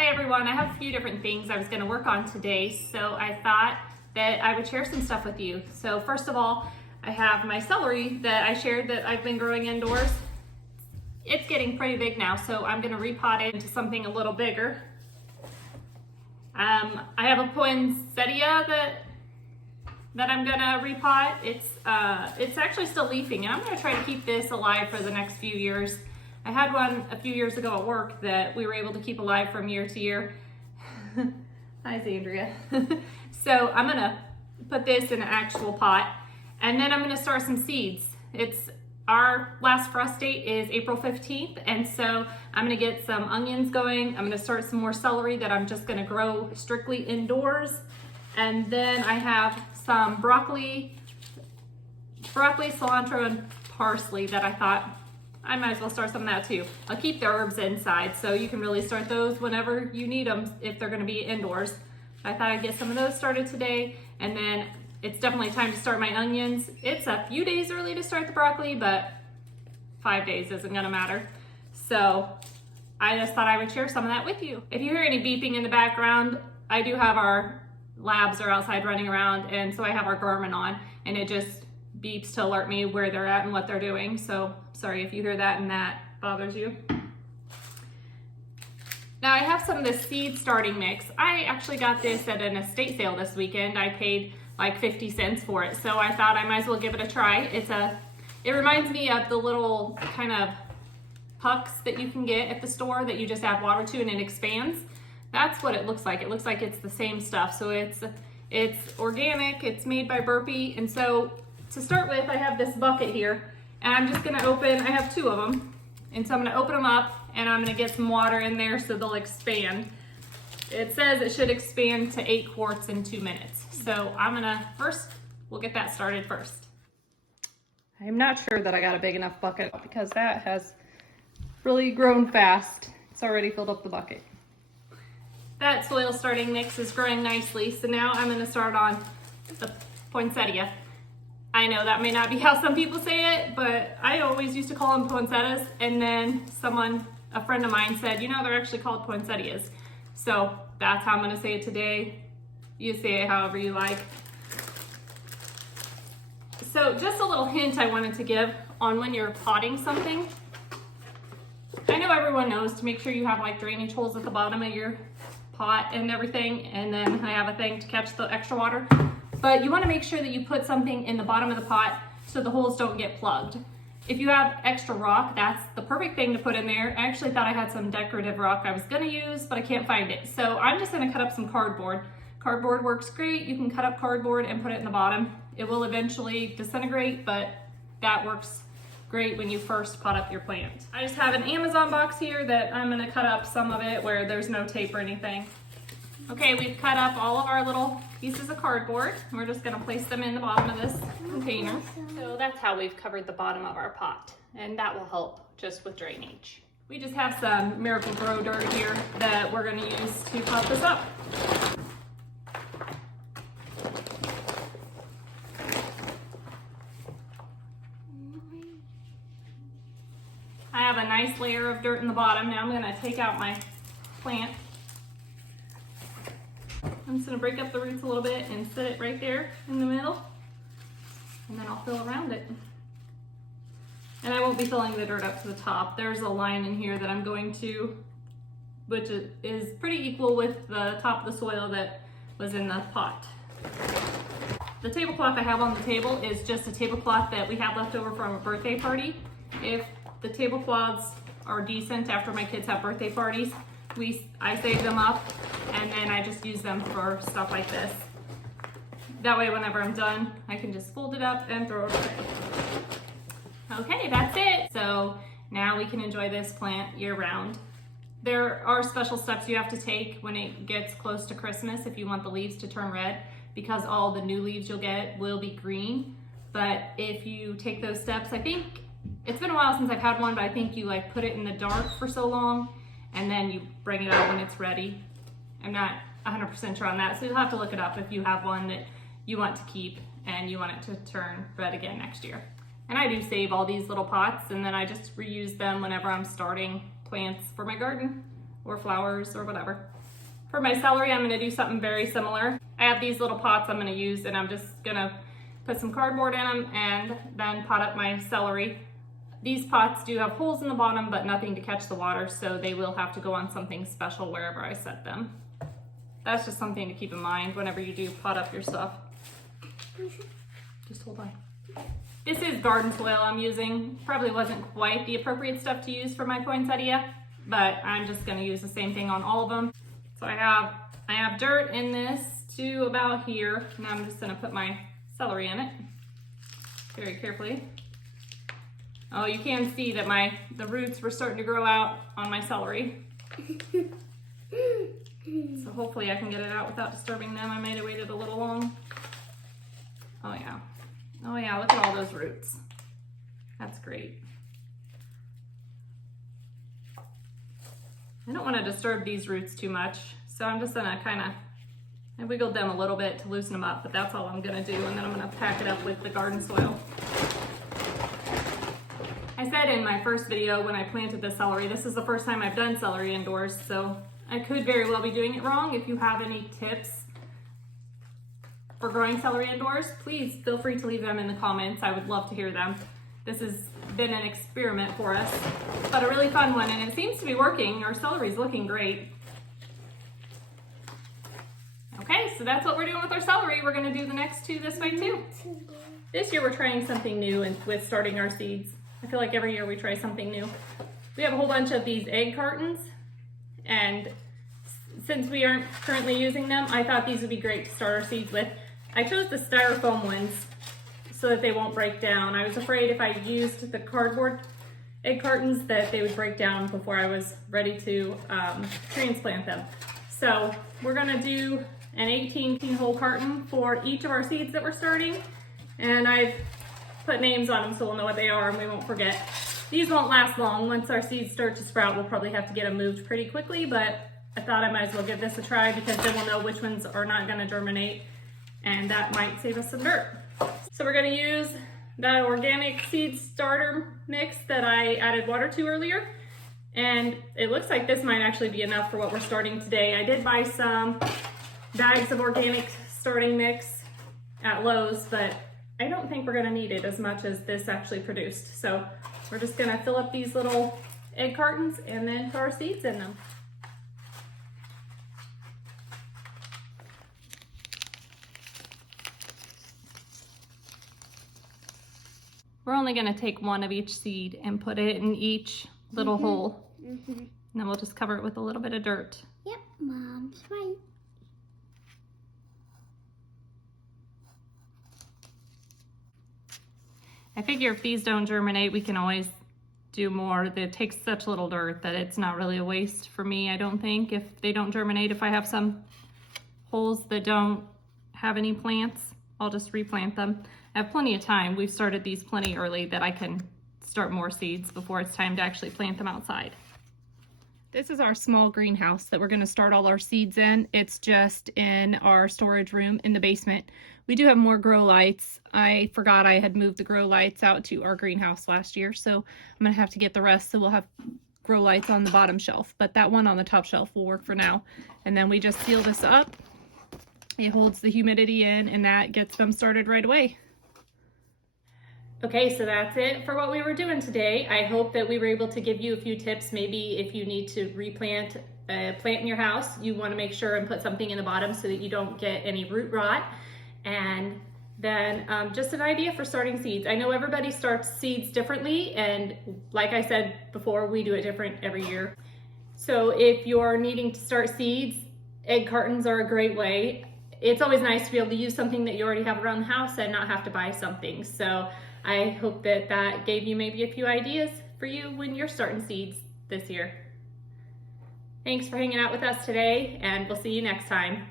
Hi everyone, I have a few different things I was going to work on today, so I thought that I would share some stuff with you. So first of all, I have my celery that I shared that I've been growing indoors. It's getting pretty big now, so I'm going to repot it into something a little bigger. I have a poinsettia that I'm going to repot. It's actually still leafing, and I'm going to try to keep this alive for the next few years. I had one a few years ago at work that we were able to keep alive from year to year. Hi, Andrea. So I'm gonna put this in an actual pot, and then I'm gonna start some seeds. Our last frost date is April 15th, and so I'm gonna get some onions going. I'm gonna start some more celery that I'm just gonna grow strictly indoors. And then I have some broccoli, cilantro, and parsley that I thought I might as well start some of that too. I'll keep the herbs inside, so you can really start those whenever you need them if they're gonna be indoors. I thought I'd get some of those started today, and then it's definitely time to start my onions. It's a few days early to start the broccoli, but 5 days isn't gonna matter. So I just thought I would share some of that with you. If you hear any beeping in the background, I do have our labs are outside running around, and so I have our Garmin on, and it just beeps to alert me where they're at and what they're doing. So sorry if you hear that and that bothers you. Now I have some of the seed starting mix. I actually got this at an estate sale this weekend. I paid like 50 cents for it, so I thought I might as well give it a try. It reminds me of the little kind of pucks that you can get at the store that you just add water to and it expands. That's what it looks like. It looks like it's the same stuff. So it's organic, it's made by Burpee, and so to start with, I have this bucket here, and I'm just gonna I have two of them, and so I'm gonna open them up, and I'm gonna get some water in there so they'll expand. It says it should expand to 8 quarts in 2 minutes. So we'll get that started first. I'm not sure that I got a big enough bucket because that has really grown fast. It's already filled up the bucket. That soil starting mix is growing nicely, so now I'm gonna start on the poinsettia. I know that may not be how some people say it, but I always used to call them poinsettias, and then a friend of mine said, you know, they're actually called poinsettias. So that's how I'm gonna say it today. You say it however you like. So just a little hint I wanted to give on when you're potting something. I know everyone knows to make sure you have like drainage holes at the bottom of your pot and everything, and then I have a thing to catch the extra water. But you want to make sure that you put something in the bottom of the pot so the holes don't get plugged. If you have extra rock, that's the perfect thing to put in there. I actually thought I had some decorative rock I was going to use, but I can't find it. So I'm just going to cut up some cardboard. Cardboard works great. You can cut up cardboard and put it in the bottom. It will eventually disintegrate, but that works great when you first pot up your plant. I just have an Amazon box here that I'm going to cut up some of it where there's no tape or anything. Okay, we've cut up all of our little pieces of cardboard. We're just gonna place them in the bottom of this container. So that's how we've covered the bottom of our pot, and that will help just with drainage. We just have some Miracle Grow dirt here that we're gonna use to pot this up. I have a nice layer of dirt in the bottom. Now I'm gonna take out my plant. I'm just gonna break up the roots a little bit and set it right there in the middle, and then I'll fill around it. And I won't be filling the dirt up to the top. There's a line in here that I'm going to, which is pretty equal with the top of the soil that was in the pot. The tablecloth I have on the table is just a tablecloth that we have left over from a birthday party. If the tablecloths are decent after my kids have birthday parties, I save them up, and then I just use them for stuff like this. That way, whenever I'm done, I can just fold it up and throw it away. Okay, that's it. So now we can enjoy this plant year round. There are special steps you have to take when it gets close to Christmas if you want the leaves to turn red, because all the new leaves you'll get will be green. But if you take those steps, I think it's been a while since I've had one, but I think you like put it in the dark for so long, and then you bring it out when it's ready. I'm not 100% sure on that, so you'll have to look it up if you have one that you want to keep and you want it to turn red again next year. And I do save all these little pots, and then I just reuse them whenever I'm starting plants for my garden or flowers or whatever. For my celery, I'm gonna do something very similar. I have these little pots I'm gonna use, and I'm just gonna put some cardboard in them and then pot up my celery. These pots do have holes in the bottom, but nothing to catch the water, so they will have to go on something special wherever I set them. That's just something to keep in mind whenever you do pot up your stuff. Just hold on. This is garden soil I'm using. Probably wasn't quite the appropriate stuff to use for my poinsettia, but I'm just gonna use the same thing on all of them. So I have dirt in this to about here, and I'm just gonna put my celery in it very carefully. Oh, you can see that the roots were starting to grow out on my celery. So hopefully I can get it out without disturbing them. I might have waited a little long. Oh yeah. Oh yeah, look at all those roots. That's great. I don't want to disturb these roots too much, so I'm just gonna kind of wiggle them a little bit to loosen them up, but that's all I'm gonna do, and then I'm gonna pack it up with the garden soil. I said in my first video when I planted the celery, this is the first time I've done celery indoors, so I could very well be doing it wrong. If you have any tips for growing celery indoors, please feel free to leave them in the comments. I would love to hear them. This has been an experiment for us, but a really fun one, and it seems to be working. Our celery's looking great. Okay, so that's what we're doing with our celery. We're gonna do the next two this way too. This year we're trying something new with starting our seeds. I feel like every year we try something new. We have a whole bunch of these egg cartons, and since we aren't currently using them, I thought these would be great to start our seeds with. I chose the styrofoam ones so that they won't break down. I was afraid if I used the cardboard egg cartons that they would break down before I was ready to transplant them. So we're gonna do an 18-hole carton for each of our seeds that we're starting, and I've put names on them so we'll know what they are and we won't forget. These won't last long. Once our seeds start to sprout, we'll probably have to get them moved pretty quickly, but I thought I might as well give this a try because then we'll know which ones are not gonna germinate, and that might save us some dirt. So we're gonna use that organic seed starter mix that I added water to earlier, and it looks like this might actually be enough for what we're starting today. I did buy some bags of organic starting mix at Lowe's, but I don't think we're gonna need it as much as this actually produced. So we're just gonna fill up these little egg cartons and then put our seeds in them. We're only gonna take one of each seed and put it in each little hole. And then we'll just cover it with a little bit of dirt. Yep, Mom's right. I figure if these don't germinate, we can always do more. It takes such little dirt that it's not really a waste for me, I don't think, if they don't germinate. If I have some holes that don't have any plants, I'll just replant them. I have plenty of time. We've started these plenty early that I can start more seeds before it's time to actually plant them outside. This is our small greenhouse that we're going to start all our seeds in. It's just in our storage room in the basement. We do have more grow lights. I forgot I had moved the grow lights out to our greenhouse last year, so I'm going to have to get the rest, so we'll have grow lights on the bottom shelf, but that one on the top shelf will work for now. And then we just seal this up. It holds the humidity in, and that gets them started right away. Okay, so that's it for what we were doing today. I hope that we were able to give you a few tips. Maybe if you need to replant a plant in your house, you want to make sure and put something in the bottom so that you don't get any root rot. And then just an idea for starting seeds. I know everybody starts seeds differently, and like I said before, we do it different every year. So if you're needing to start seeds, egg cartons are a great way. It's always nice to be able to use something that you already have around the house and not have to buy something. So I hope that that gave you maybe a few ideas for you when you're starting seeds this year. Thanks for hanging out with us today, and we'll see you next time.